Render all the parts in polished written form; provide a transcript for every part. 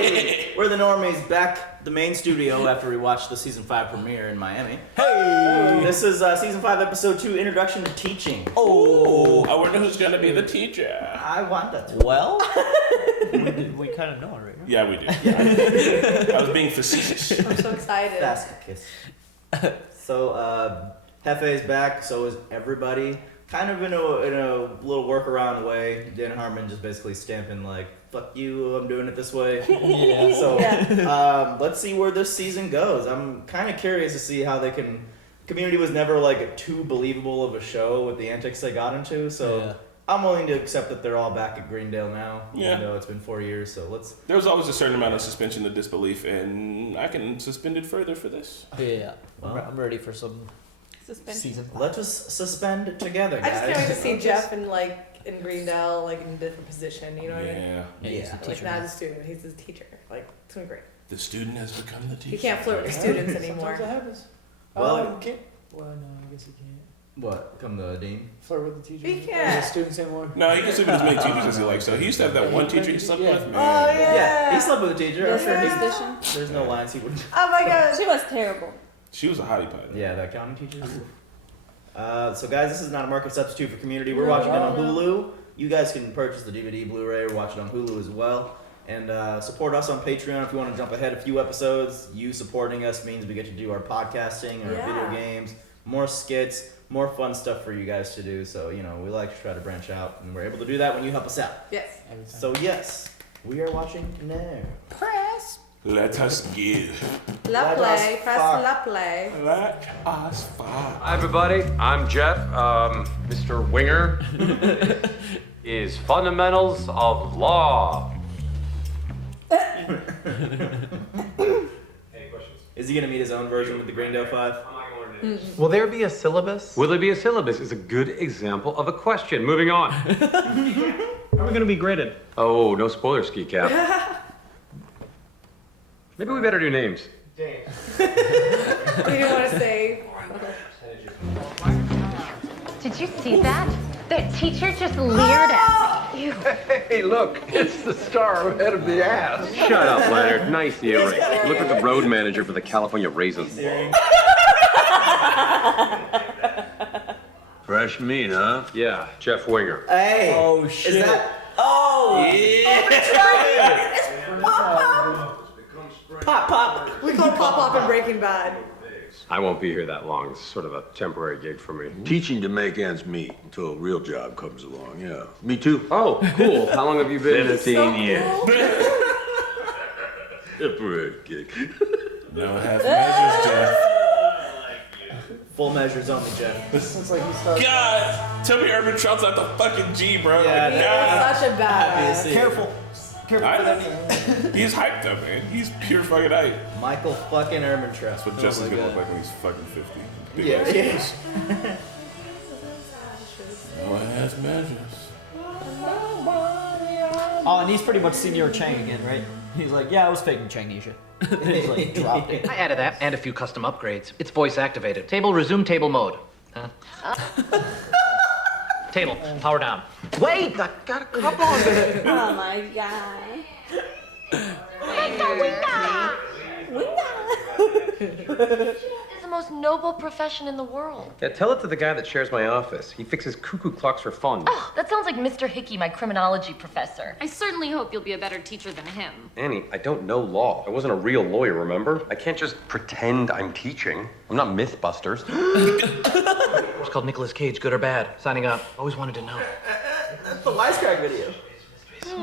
Hey! We're the Normies back the main studio after we watched the season 5 premiere in Miami. Hey! This is season 5, episode 2, Introduction to Teaching. Oh! I wonder who's gonna be the teacher. I want that. Well, we kind of know already. Yeah, we do. Yeah. I was being facetious. I'm so excited. Fast kiss. So, Jeffe is back, so is everybody. Kind of in a little workaround way. Dan Harmon just basically stamping like, fuck you, I'm doing it this way. Yeah. So, let's see where this season goes. I'm kind of curious to see how they can... Community was never like too believable of a show with the antics they got into, so... Yeah. I'm willing to accept that they're all back at Greendale now, Yeah. even though it's been 4 years, so let's... There's always a certain amount of suspension of disbelief, and I can suspend it further for this. Yeah. Well. I'm ready for some season 5. Let us suspend it together, I guys. just can't wait to see Jeff in Greendale, like in a different position. You know what I mean? Yeah. Yeah, he's a Yeah. Like teacher not now. as a student, he's a teacher. Like it's gonna be great. The student has become the teacher. He can't flirt with students anymore. Sometimes that happens. Well, Well, no, I guess he can't. What? Come the dean? Flirt with the teachers. He Or can't. the students anymore. No, he can sleep with as many teachers as he likes. So he used to have that one teacher he slept with. Man. Oh yeah. Yeah, he slept with a teacher. I'm Yes, sure yes, he's... yes. There's no lines he wouldn't... Oh my god. She was terrible. She was a hottie pot. Yeah, that accounting teacher. So guys, this is not a market substitute for Community. We're watching it on Hulu. You guys can purchase the DVD, Blu-ray, or watch it on Hulu as well. And support us on Patreon if you want to jump ahead a few episodes. You supporting us means we get to do our podcasting, our video games, more skits, more fun stuff for you guys to do. So, you know, we like to try to branch out, and we're able to do that when you help us out. Yes. Every time. So yes, we are watching now. Let us give. La Let play. us Press fuck. la play. Let us fuck. Hi everybody, I'm Jeff. Mr. Winger is Fundamentals of Law. Any questions? Is he gonna meet his own version with the Greendale 5? Will there be a syllabus? Will there be a syllabus? Is a good example of a question. Moving on. How are we going to be graded? Oh, no spoiler, ski cap. Maybe we better do names. We didn't want to say. Did you see that? The teacher just leered at me. Ew. Hey, look, it's the star head of the ass. Shut up, Leonard. Nice earring. Look at the road manager for the California Raisins. Fresh meat, huh? Yeah, Jeff Winger. Hey! Oh, shit. Is that... Oh! Yeah! Pop, pop! We call Pop Pop in Breaking Bad. I won't be here that long. It's sort of a temporary gig for me. Teaching to make ends meet until a real job comes along, yeah. Me too. Oh, cool. How long have you been? 15 years. Temporary gig. No half measures, Jeff. Full measures only, Jeff. Looks like he started. God! Tell me Urban Trump's not the fucking G, bro. Yeah, Like, He God. is such a Happy to badass. see it. Careful. Careful I for know. that. He's hyped up, man. He's pure fucking hype. Michael fucking Ermintrout. That's what Justin's gonna look like when he's fucking 50. Big Yeah, ass yeah. face. No half measures. Oh, and he's pretty much Senior Chang again, right? He's like, yeah, I was faking Changnesia. He's like, dropped it. I added that and a few custom upgrades. It's voice activated. Table, resume table mode. Table, power down. Wait, I got a couple of it. Oh my god. It's the most noble profession in the world. Yeah, tell it to the guy that shares my office. He fixes cuckoo clocks for fun. Oh, that sounds like Mr. Hickey, my criminology professor. I certainly hope you'll be a better teacher than him. Annie, I don't know law. I wasn't a real lawyer, remember? I can't just pretend I'm teaching. I'm not Mythbusters. It's called Nicolas Cage, good or bad. Signing up. Always wanted to know. That's the Wisecrack video.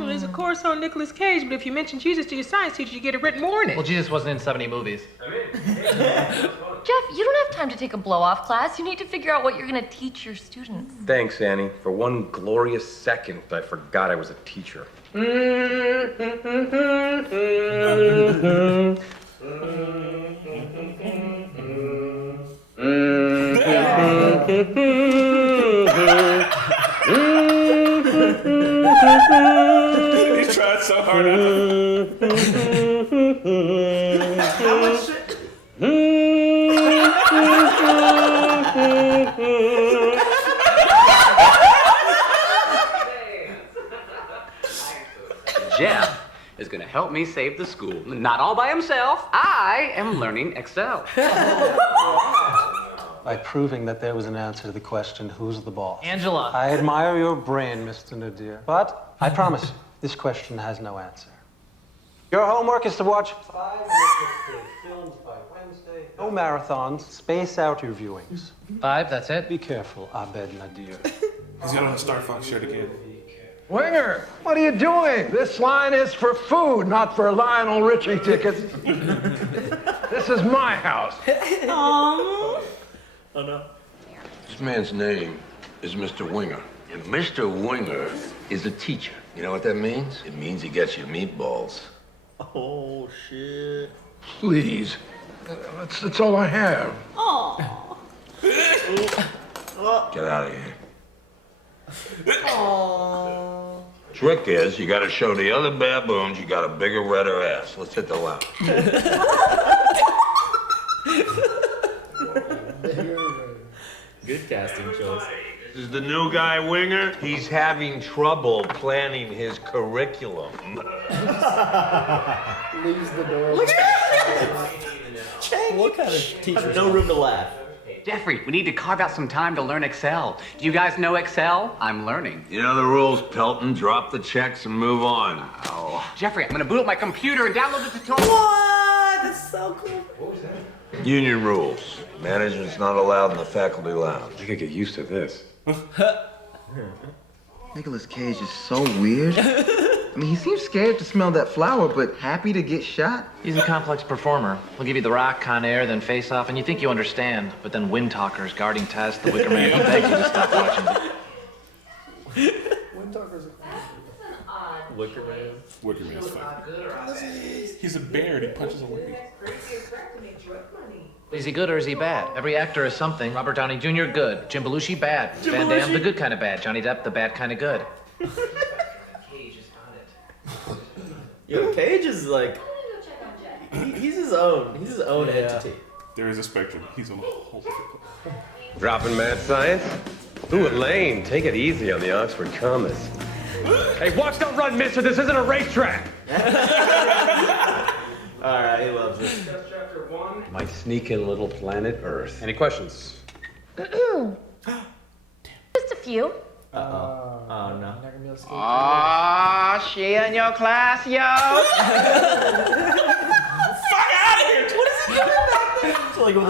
There's a course on Nicolas Cage, but if you mention Jesus to your science teacher, you get a written warning. Well, Jesus wasn't in 70 movies. Jeff, you don't have time to take a blow-off class. You need to figure out what you're going to teach your students. Thanks, Annie. For one glorious second, I forgot I was a teacher. He's trying so hard. How much shit? Jeff is going gonna help me save the school. Not all by himself. I am learning Excel. By proving that there was an answer to the question, who's the boss? Angela. I admire your brain, Mr. Nadir. But I promise you, this question has no answer. Your homework is to watch 5 films by Wednesday. No marathons. Space out your viewings. 5, that's it? Be careful, Abed Nadir. He's got on a Star Fox shirt again. Winger, what are you doing? This line is for food, not for Lionel Richie tickets. This is my house. Oh no. This man's name is Mr. Winger. And Mr. Winger is a teacher. You know what that means? It means he gets you meatballs. Oh shit. Please. That's all I have. Get out of here. Aww. Trick is, you gotta show the other baboons you got a bigger, redder ass. Let's hit the lounge. Good casting choice. This is the new guy, Winger. He's having trouble planning his curriculum. Leaves the door. What kind of teacher? No room to laugh. Jeffrey, we need to carve out some time to learn Excel. Do you guys know Excel? I'm learning. You know the rules, Pelton. Drop the checks and move on. Oh, Jeffrey, I'm gonna boot up my computer and download the tutorial. What? That's so cool. What was that? Union rules. Management's not allowed in the faculty lounge. I could get used to this. Nicolas Cage is so weird. I mean, he seems scared to smell that flower, but happy to get shot. He's a complex performer. He'll give you The Rock, Con Air, then Face Off, and you think you understand. But then Wind Talkers, Guarding Test, The Wicker Man, he begs you to stop watching. Wind Talkers are Wicker Man. Wicker Man's fun. He's a bear and he punches a lady. Is he good or is he bad? Every actor is something. Robert Downey Jr., good. Jim Belushi, bad. Van Damme, the good kind of bad. Johnny Depp, the bad kind of good. Yo, Cage is like, he's his own entity. There is a spectrum. He's on a whole different plane. Dropping mad science? Ooh, Elaine, take it easy on the Oxford commas. Hey, watch, don't run, mister. This isn't a racetrack. All right, he loves it. My sneaking little planet Earth. Any questions? Just a few. Oh no. not gonna be able to skate. Aw, she in your class, yo. Fuck out of here! What is he doing back there? It's like with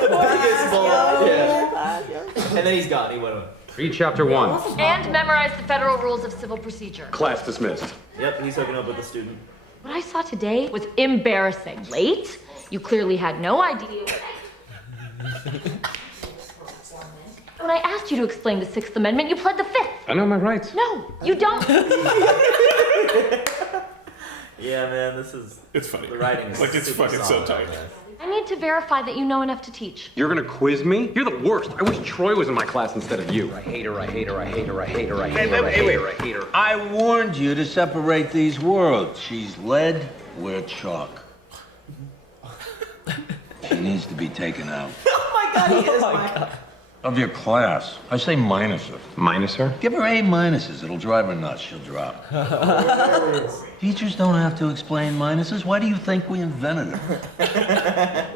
the biggest ball. Yeah. And then he's gone. He went away. Read chapter 1. And memorize the federal rules of civil procedure. Class dismissed. Yep, he's hooking up with the student. What I saw today was embarrassing. Late? You clearly had no idea. When I asked you to explain the Sixth Amendment, you pled the Fifth. I know my rights. No, you don't. Yeah, man, this is. It's funny. The writing is like it's super fucking so solid, tight. man. I need to verify that you know enough to teach. You're gonna quiz me? You're the worst. I wish Troy was in my class instead of you. I hate her, I hate her, I hate her, I hate her, I hate Hey, her, I wait, hate wait. her, I hate her. I warned you to separate these worlds. She's lead, we're chalk. She needs to be taken out. Oh my god, he is my. Of your class. I say minus her. Minus her? Give her A minuses. It'll drive her nuts. She'll drop. Teachers don't have to explain minuses. Why do you think we invented them?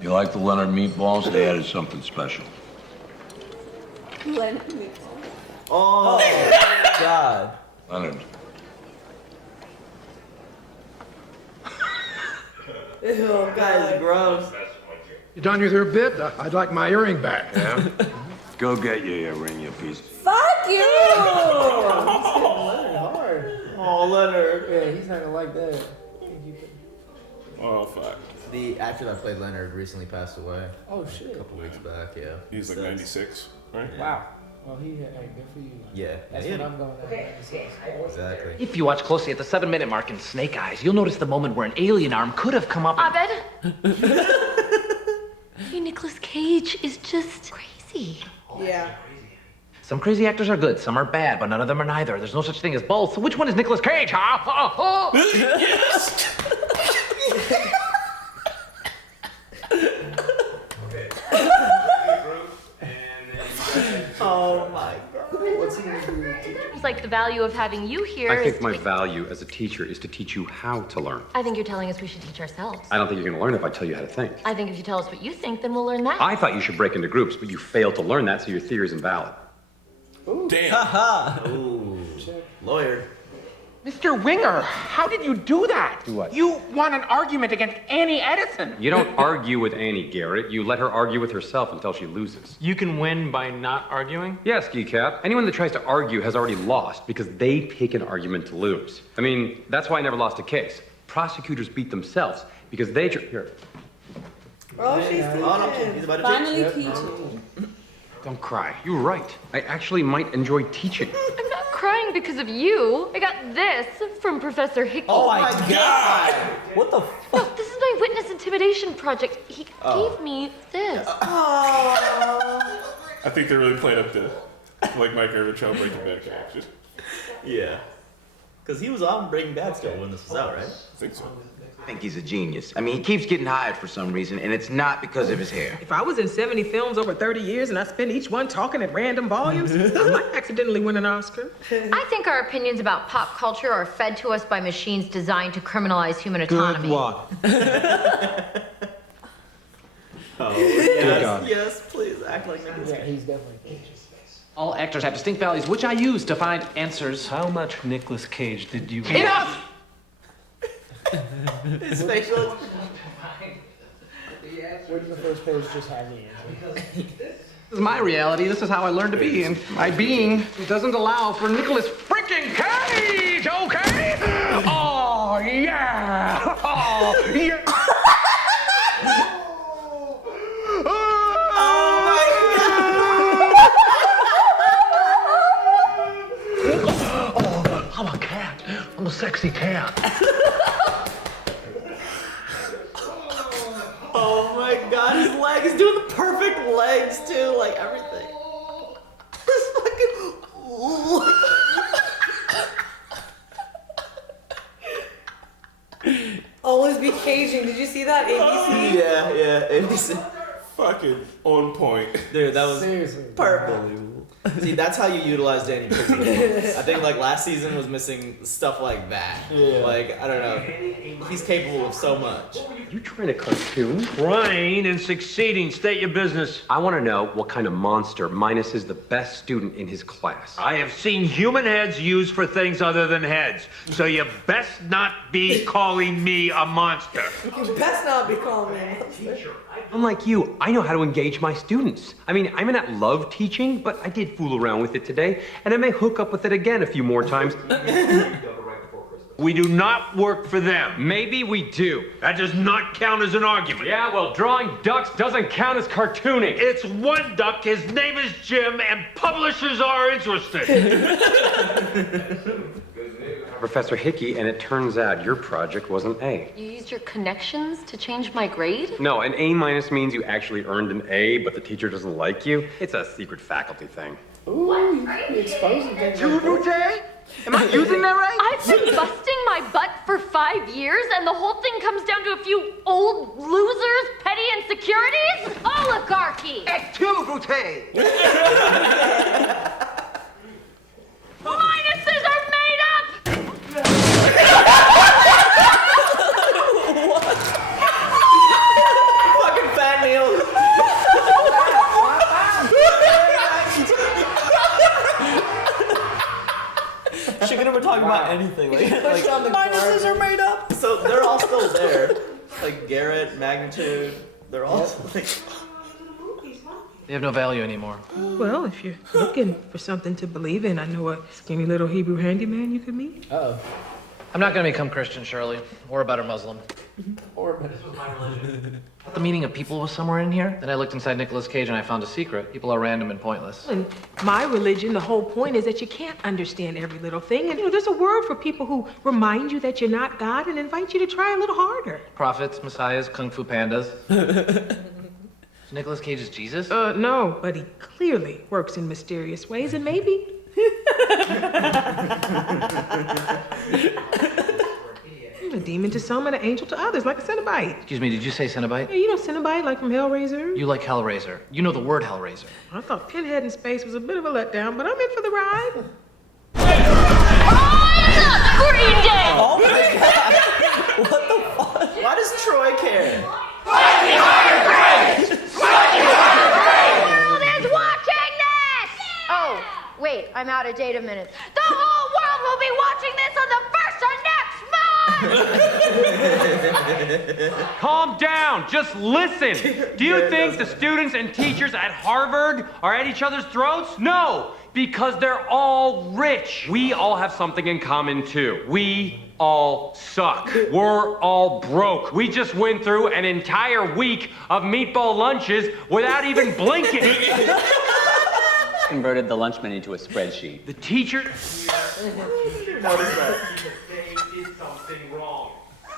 You like the Leonard meatballs? They added something special. Oh god. Leonard. Ew, Guys, gross. You done with your bit? I'd like my earring back. Yeah? Go get your earring, you piece. Fuck you! Leonard hard. Oh, Leonard. Yeah, he's not gonna like that. Oh, fuck. The actor that played Leonard recently passed away. Oh shit. A couple weeks back, yeah. He's like 96, right? Wow. Well, hey, good for you. Yeah. That's yeah. what I'm going at. Exactly. If you watch closely at the 7-minute mark in Snake Eyes, you'll notice the moment where an alien arm could have come up. Abed? Hey, Nicolas Cage is just crazy. Yeah. Some crazy actors are good, some are bad, but none of them are neither. There's no such thing as both. So which one is Nicolas Cage, huh? Yes! Oh my god. What's he gonna do with teachers? seems like the value of having you here I is think to my be- value as a teacher is to teach you how to learn. I think you're telling us we should teach ourselves. I don't think you're going to learn if I tell you how to think. I think if you tell us what you think, then we'll learn that. I thought you should break into groups, but you failed to learn that, so your theory is invalid. Damn. Haha. Ooh. Lawyer. Mr. Winger, how did you do that? Do what? You won an argument against Annie Edison. You don't argue with Annie, Garrett. You let her argue with herself until she loses. You can win by not arguing? Yes, Geekap. Anyone that tries to argue has already lost because they pick an argument to lose. I mean, that's why I never lost a case. Prosecutors beat themselves because they... Here. Oh, she's teaching. Oh, no, he's about to Finally teach. teaching. Don't cry. You're right. I actually might enjoy teaching. I'm not crying because of you. I got this from Professor Hickey. Oh my God! What the fuck? This is my witness intimidation project. He gave me this. I think they're really playing up the like Mike Irvin show Breaking Bad characters. Yeah. Because he was on Breaking Bad still when this was out, right? I think so. I think he's a genius. I mean, he keeps getting hired for some reason, and it's not because of his hair. If I was in 70 films over 30 years and I spent each one talking at random volumes, I might accidentally win an Oscar. I think our opinions about pop culture are fed to us by machines designed to criminalize human autonomy. Good one. Oh, yes, God. yes, please act like Nicolas Yeah, Cage. he's definitely teaching. All actors have distinct values, which I use to find answers. How much Nicolas Cage did you get? Enough! His facial. Where does the first page just have the answer? This is my reality. This is how I learned to be, and my being doesn't allow for Nicolas freaking Cage, okay? Oh, yeah! Oh, yeah! I'm a cat. I'm a sexy cat. Oh my God, his leg is doing the perfect legs too, like everything. His fucking. Always be Cajun. Did you see that? ABC? Yeah, ABC. Fucking on point. Dude, that was Seriously. perfect. See, that's how you utilize Danny Pizzi. I think like last season was missing stuff like that. Yeah. Like, I don't know. He's capable of so much. You trying to cartoon? Trying and succeeding. State your business. I want to know what kind of monster Minus is the best student in his class. I have seen human heads used for things other than heads, so you best not be calling me a monster. You best not be calling me a monster. Unlike you, I know how to engage my students. I mean, I may not love teaching, but I did fool around with it today, and I may hook up with it again a few more times. We do not work for them. Maybe we do. That does not count as an argument. Yeah, well, drawing ducks doesn't count as cartooning. It's one duck, his name is Jim, and publishers are interested. Professor Hickey, and it turns out your project was an A. You used your connections to change my grade? No, an A- means you actually earned an A, but the teacher doesn't like you. It's a secret faculty thing. Ooh, you be exposing things. Am I using that right? I've been busting my butt for 5 years, and the whole thing comes down to a few old losers, petty insecurities, oligarchy. Et tu, Brute! Minuses are made up. Fucking fat Neil. She could never talk about anything. Like Minuses are made up. So they're all still there. Like Garrett, Magnitude, they're all like. They have no value anymore. Well, if you're looking for something to believe in, I know a skinny little Hebrew handyman you could meet. Uh-oh. I'm not gonna become Christian, Shirley, or a better Muslim. Or The meaning of people was somewhere in here. Then I looked inside Nicolas Cage and I found a secret. People are random and pointless. In my religion, the whole point is that you can't understand every little thing. And, there's a word for people who remind you that you're not God and invite you to try a little harder. Prophets, messiahs, kung fu pandas. So Nicolas Cage is Jesus? No, but he clearly works in mysterious ways, and maybe... a demon to some and an angel to others, like a Cenobite. Excuse me, did you say Cenobite? Yeah, you know Cenobite, like from Hellraiser? You like Hellraiser. You know the word Hellraiser. I thought Pinhead in space was a bit of a letdown, but I'm in for the ride. Greendale! Oh my god! What the fuck? Why does Troy care? world is watching this! Oh, wait, I'm out of data minutes. The whole world will be watching this on the 1st of next month! Calm down. Just listen. Do you think the students and teachers at Harvard are at each other's throats? No, because they're all rich. We all have something in common, too. We all suck. We're all broke. We just went through an entire week of meatball lunches without even blinking. Converted the lunch menu to a spreadsheet. The teacher... Notice that. They did something wrong.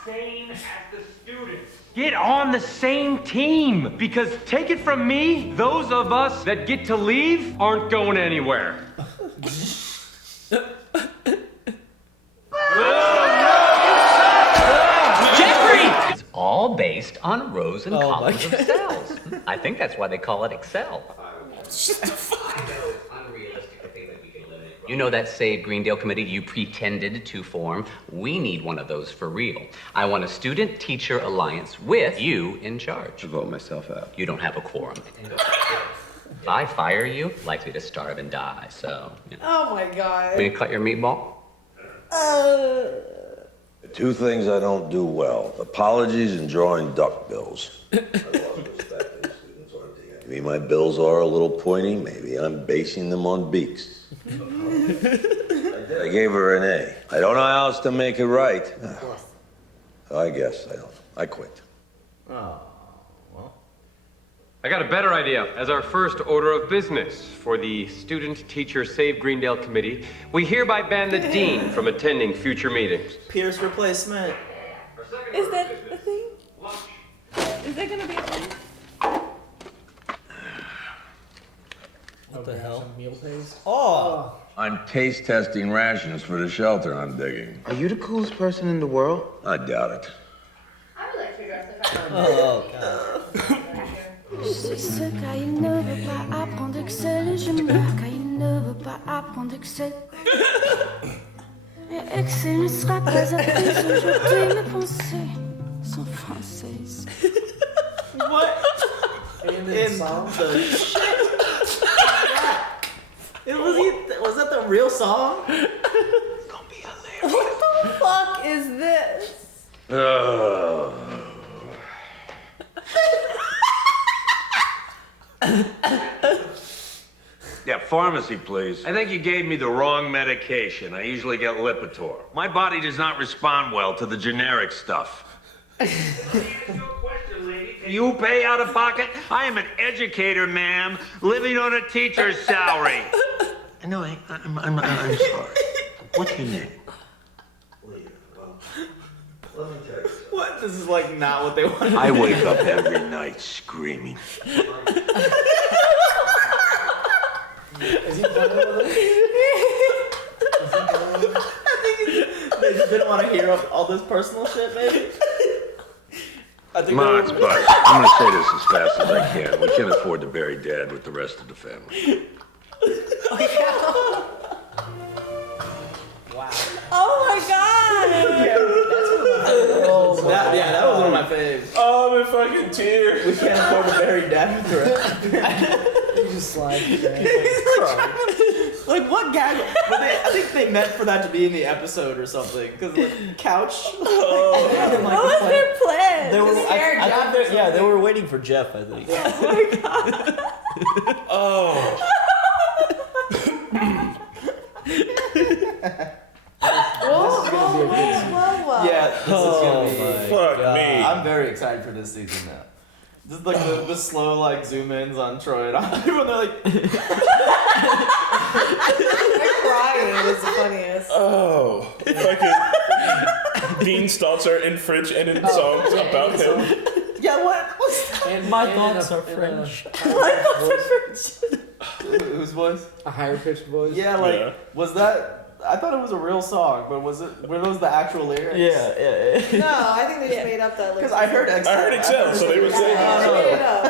Same as the students. Get on the same team. Because take it from me, those of us that get to leave aren't going anywhere. Jeffrey! It's all based on rows and columns of cells. I think that's why they call it Excel. You know that Save Greendale committee you pretended to form? We need one of those for real. I want a student-teacher alliance with you in charge. I vote myself out. You don't have a quorum. If I fire you, likely to starve and die, so... You know. Oh my god. We cut your meatball? Two things I don't do well: apologies and drawing duck bills. Maybe my bills are a little pointy. Maybe I'm basing them on beaks. I gave her an A. I don't know how else to make it right. I guess I don't. I quit. Oh, well. I got a better idea. As our first order of business for the Student Teacher Save Greendale Committee, we hereby ban the dean from attending future meetings. Pierce replacement. Is that a thing? Is that gonna be a thing? What the hell? Some meal pays. Oh! I'm taste testing rations for the shelter I'm digging. Are you the coolest person in the world? I doubt it. I would like to dress if I Oh, god. Je suis ce car il ne veut pas apprendre Excel et je meurs car il ne veut pas apprendre Excel. Et Excel ne sera pas appris aujourd'hui, mes pensées sont françaises. What? And In song. the shit? Was that the real song? It's gonna be hilarious. What the fuck is this? Yeah, pharmacy, please. I think you gave me the wrong medication. I usually get Lipitor. My body does not respond well to the generic stuff. You pay out of pocket? I am an educator, ma'am, living on a teacher's salary. No, I'm sorry. What's your name? Let me tell you. What? This is like not what they wanted. I wake up every night screaming. Is he done with it? I think they just didn't want to hear all this personal shit, maybe. I think Max, but I'm gonna say this as fast as I can. We can't afford to bury Dad with the rest of the family. Wow. Oh my god! That was one of my faves. Oh, I'm in fucking tears. We can't afford to bury Dad with the rest of the family. You just slide it there. Like what gag? But I think they meant for that to be in the episode or something. Because like couch. What was their plan? They were, To scare I Jeff think or they were something? waiting for Jeff, I think. Oh my god. Oh. Whoa. Yeah, this is gonna be. Fuck me. I'm very excited for this season now. Just like the slow like zoom ins on Troy and everyone they're like. They're crying. It was the funniest. Oh. Fucking Dean Staltzer in French and in songs about him. Yeah, what? What's that? And, My and thoughts a- are and French. Whose voice? A higher pitched voice. Yeah, like Yeah. was that? I thought it was a real song, but were those the actual lyrics? Yeah. No, I think they just made up that lyric. Because I heard Excel. I heard Excel, so they were saying They made it up.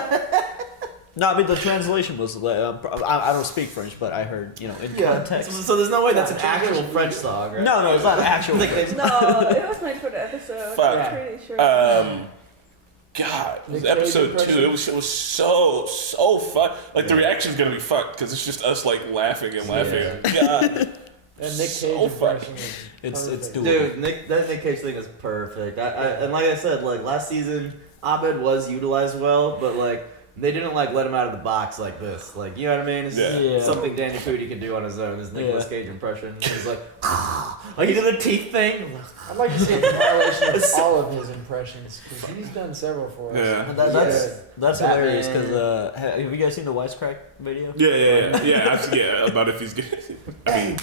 No, I mean the translation was. I don't speak French, but I heard in context. So there's no way that's an actual French song, right? No, it's not an actual. No, it was made for the episode. Fuck. I'm pretty sure. God, it was episode 2. It was so fun. Like the reaction's gonna be fucked because it's just us like laughing and laughing. God. And Nick Cage So fun. impression is It's perfect. doable. Dude, that Nick Cage thing is perfect. And like I said, like last season, Abed was utilized well, but like they didn't like let him out of the box like this. Like you know what I mean? It's Yeah. something Danny Pudi can do on his own. This Nicolas Cage impression. He's like, like he did the teeth thing. I'd like to see a compilation of all of his impressions because he's done several for us. Yeah. That's Batman. hilarious because have you guys seen the Wisecrack video? Yeah. About if he's good. I mean,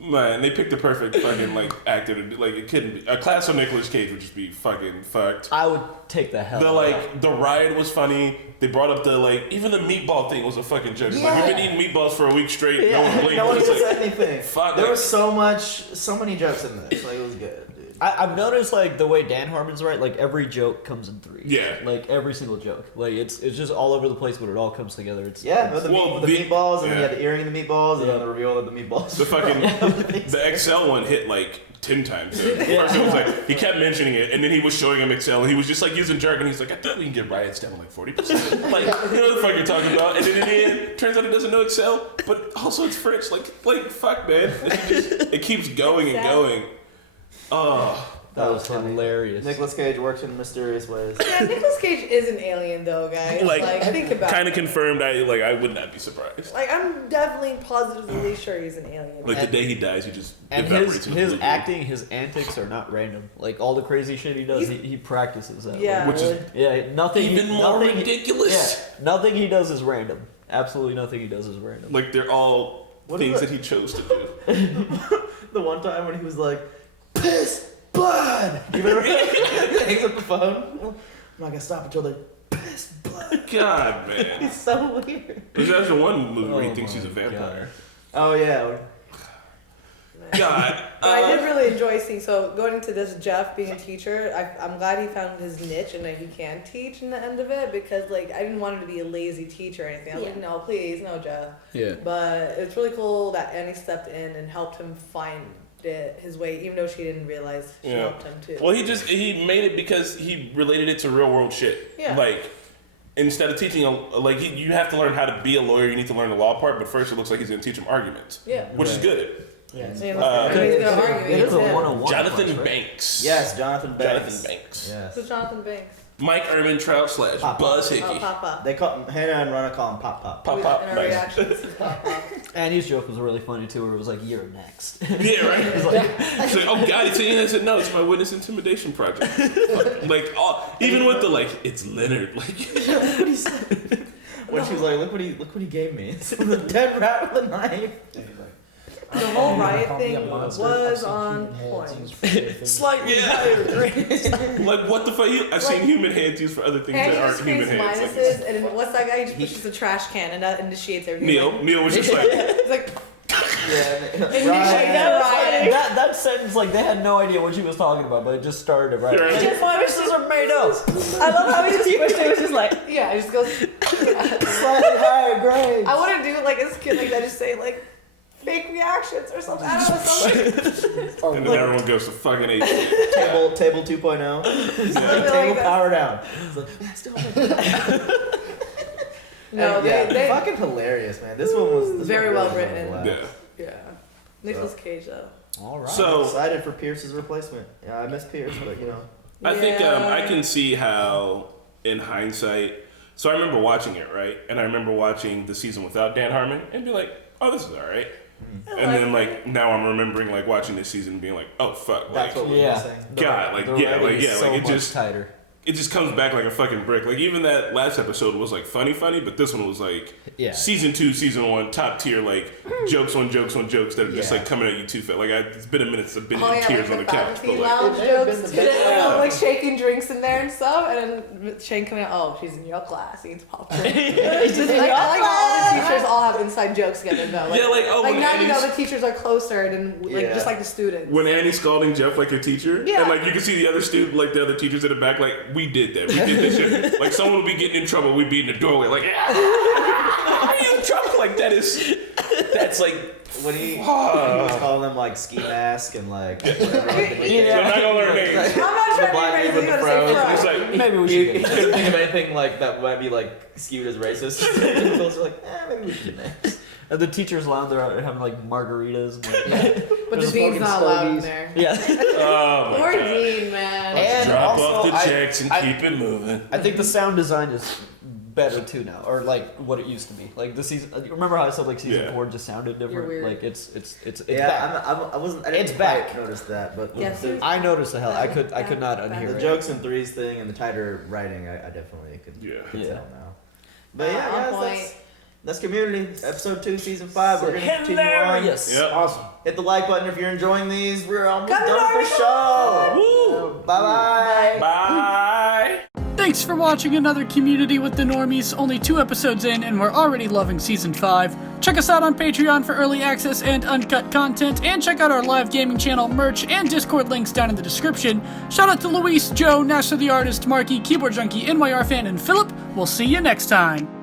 man, they picked the perfect fucking like actor to do, like it couldn't be a class of Nicolas Cage would just be fucking fucked. I would take the hell. The ride was funny. They brought up the even the meatball thing was a fucking joke. Like we've been eating meatballs for a week straight. No one blinked. No one It's even like, said anything. Fuck. There was so many jokes in this. Like it was good. Dude. I've noticed the way Dan Harmon's right. Like every joke comes in 3. Yeah. Like every single joke. Like it's just all over the place, but it all comes together. It's The meatballs, and then you had the earring in the meatballs, and then the reveal of the meatballs. The fucking the Excel one hit 10 times. First it was he kept mentioning it, and then he was showing him Excel, and he was just using jargon. He's like, I thought we can get riots down to 40%. You know what the fuck you're talking about? And then in the end, turns out he doesn't know Excel, but also it's French. Fuck, man. It keeps going and going. Oh. That was hilarious. Nicolas Cage works in mysterious ways. Yeah, Nicolas Cage is an alien though, guys. Think about kind it. of confirmed. I would not be surprised. I'm definitely positively sure he's an alien. The day he dies, he just And evaporates. his acting, his antics are not random. Like all the crazy shit he does, he practices that. Yeah. Which is nothing even more ridiculous. Nothing he does is random. Absolutely nothing he does is random. They're all things that he chose to do. The one time when he was like, piss blood. You remember? He hangs up the phone. I'm not gonna stop until they piss blood. God, man. He's so weird. There's actually one movie where he thinks he's a vampire. Oh yeah. God. But I did really enjoy seeing. So going into this, Jeff being a teacher, I'm glad he found his niche and that he can teach in the end of it because I didn't want him to be a lazy teacher or anything. I was like, no, please, no, Jeff. Yeah. But it's really cool that Annie stepped in and helped him find his way, even though she didn't realize she helped him too. Well, he made it because he related it to real world shit. Yeah. Instead of teaching you have to learn how to be a lawyer. You need to learn the law part. But first, it looks like he's gonna teach him arguments. Yeah. Which is good. Yeah. It is a 101. Jonathan Banks. Yes, Jonathan Banks. Jonathan Banks. Yes. So Jonathan Banks. Mike Ehrmantraut / Buzz Hickey. Oh, Pop Pop. They call Hannah and Ronna call him Pop Pop. Pop Pop. In our Nice. reactions, it's Pop Pop. Annie's joke was really funny too, where it was like, "You're next." Yeah, right. He's like, "Oh God, it's in." I said, "No, it's my witness intimidation project." Even with the it's Leonard. When she was like, look what he gave me. It's a dead rat with a knife. The whole riot thing was on point. Slightly higher. What the fuck? I've seen human hands used for other things And that he aren't just human creates hands. minuses, and then what's that guy? He just pushes the trash can, and that initiates everything. Neil was just like, He's like, Right. That sentence, they had no idea what she was talking about, but it just started right. Right. Just minuses are made up. I love how he just pushed it. It was just like, yeah, it just goes Slightly higher grade. I want to do as a kid that, just say fake reactions or something. I don't know, something. and then everyone goes to fucking H. Table 2.0. Table power down. No, they fucking hilarious, man. This one was very well really written. Yeah. Nicolas Cage though. All right. So I'm excited for Pierce's replacement. Yeah, I miss Pierce, but I think I can see how, in hindsight. So I remember watching it, right, and I remember watching the season without Dan Harmon and be like, "Oh, this is all right." And then now I'm remembering watching this season and being like, "Oh fuck!" That's what we're missing. So it just tighter. it just comes back like a fucking brick. Like even that last episode was like funny, but this one was like season 2, season 1, top tier, like jokes on jokes on jokes that are just like coming at you too fast. Like it's been a minute since I've been in tears on the couch. But lounge jokes, like shaking drinks in there and stuff, and then Shane coming out, oh, she's in your class, eats popcorn. I like how all the teachers all have inside jokes together though. Like, now the teachers are closer and just like the students. When Annie's scalding Jeff like her teacher, and like you can see the other student, like the other teachers in the back, like we did that. We did this shit. Like someone would be getting in trouble, we'd be in the doorway, like, are you in trouble? Like that's like when he was calling them like ski mask and like whatever. They're not gonna learn names. I'm not trying to be racist. It's like maybe we should. You couldn't think of anything like that might be like skewed as racist. Those are like, maybe we should names. And the teachers' lounge, they're out having like margaritas. And, like, but the dean's not allowed in there. Yeah. Poor dean, man. And drop off the checks and keep it moving. I think the sound design is better too now, or like what it used to be. Like the season. Remember how I said like season 4 just sounded different? Like it's back. I didn't quite notice that, but I noticed the hell. I could not unhear the jokes and threes thing and the tighter writing. I definitely could tell now. But guys, that's Community, episode 2, season 5. We're gonna continue on. Yep. Awesome. Hit the like button if you're enjoying these. We're almost done with the show. Woo! Bye. Bye. Thanks for watching another Community with the Normies. Only 2 episodes in, and we're already loving season 5. Check us out on Patreon for early access and uncut content, and check out our live gaming channel, merch, and Discord links down in the description. Shout out to Luis, Joe, Nasher the Artist, Marky, Keyboard Junkie, NYR Fan, and Philip. We'll see you next time.